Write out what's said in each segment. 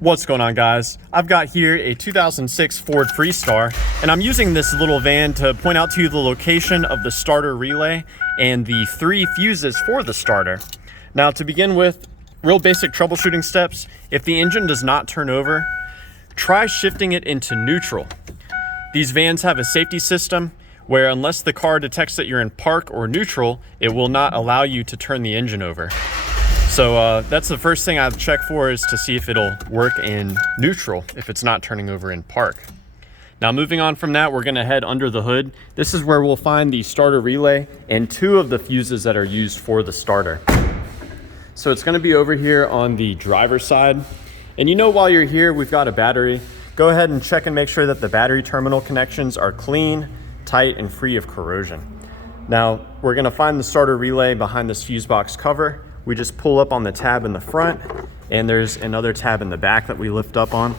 What's going on, guys? I've got here a 2006 Ford Freestar, and I'm using this little van to point out to you the location of the starter relay and the 3 fuses for the starter. Now, to begin with, real basic troubleshooting steps. If the engine does not turn over, try shifting it into neutral. These vans have a safety system where unless the car detects that you're in park or neutral, it will not allow you to turn the engine over. So that's the first thing I'd check for, is to see if it'll work in neutral if it's not turning over in park. Now, moving on from that, we're gonna head under the hood. This is where we'll find the starter relay and 2 of the fuses that are used for the starter. So it's gonna be over here on the driver's side. And you know, while you're here, we've got a battery. Go ahead and check and make sure that the battery terminal connections are clean, tight, and free of corrosion. Now, we're gonna find the starter relay behind this fuse box cover. We just pull up on the tab in the front, and there's another tab in the back that we lift up on.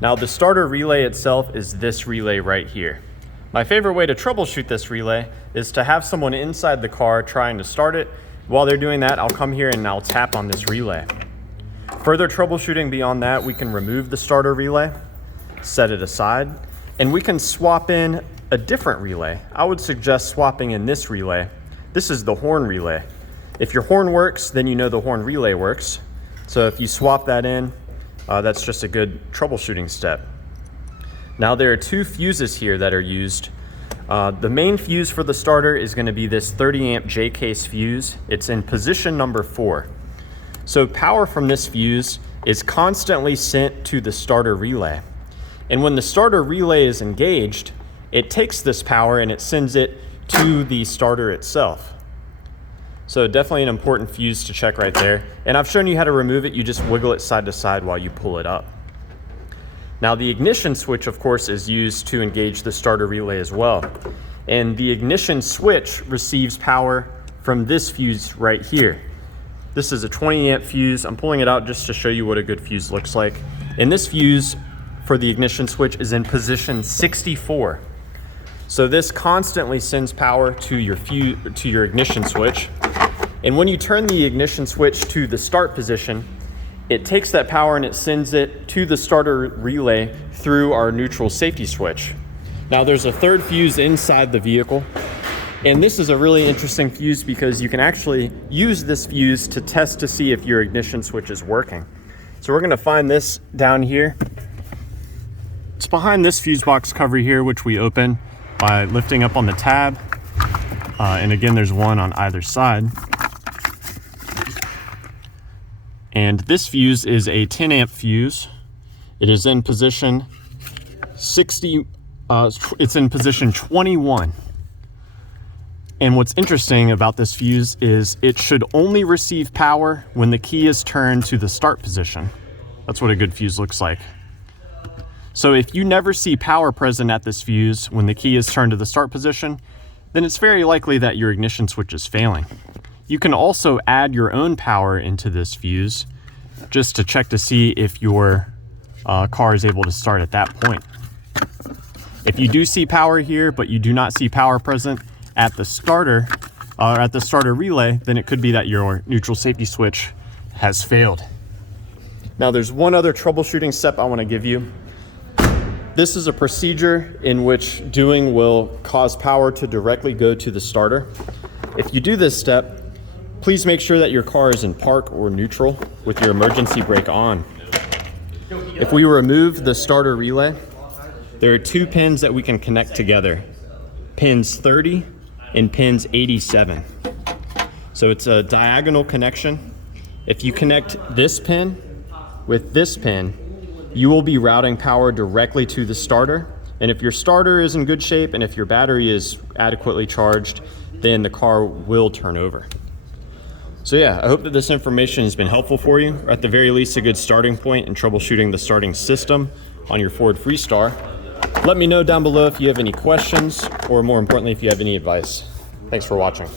Now, the starter relay itself is this relay right here. My favorite way to troubleshoot this relay is to have someone inside the car trying to start it. While they're doing that, I'll come here and I'll tap on this relay. Further troubleshooting beyond that, we can remove the starter relay, set it aside, and we can swap in a different relay. I would suggest swapping in this relay. This is the horn relay. If your horn works, then you know the horn relay works. So if you swap that in, that's just a good troubleshooting step. Now, there are 2 fuses here that are used. The main fuse for the starter is going to be this 30 amp J-case fuse. It's in position number 4. So power from this fuse is constantly sent to the starter relay. And when the starter relay is engaged, it takes this power and it sends it to the starter itself. So definitely an important fuse to check right there. And I've shown you how to remove it. You just wiggle it side to side while you pull it up. Now, the ignition switch, of course, is used to engage the starter relay as well. And the ignition switch receives power from this fuse right here. This is a 20 amp fuse. I'm pulling it out just to show you what a good fuse looks like. And this fuse for the ignition switch is in position 64. So this constantly sends power to your ignition switch. And when you turn the ignition switch to the start position, it takes that power and it sends it to the starter relay through our neutral safety switch. Now, there's a 3rd fuse inside the vehicle. And this is a really interesting fuse because you can actually use this fuse to test to see if your ignition switch is working. So we're gonna find this down here. It's behind this fuse box cover here, which we open by lifting up on the tab. And again, there's one on either side. And this fuse is a 10 amp fuse. It is in position 60, it's in position 21. And what's interesting about this fuse is it should only receive power when the key is turned to the start position. That's what a good fuse looks like. So if you never see power present at this fuse when the key is turned to the start position, then it's very likely that your ignition switch is failing. You can also add your own power into this fuse just to check to see if your car is able to start at that point. If you do see power here, but you do not see power present at the starter or at the starter relay, then it could be that your neutral safety switch has failed. Now, there's one other troubleshooting step I want to give you. This is a procedure in which doing will cause power to directly go to the starter. If you do this step, please make sure that your car is in park or neutral with your emergency brake on. If we remove the starter relay, there are 2 pins that we can connect together, pins 30 and pins 87. So it's a diagonal connection. If you connect this pin with this pin, you will be routing power directly to the starter. And if your starter is in good shape and if your battery is adequately charged, then the car will turn over. So yeah, I hope that this information has been helpful for you, or at the very least a good starting point in troubleshooting the starting system on your Ford Freestar. Let me know down below if you have any questions, or more importantly, if you have any advice. Thanks for watching.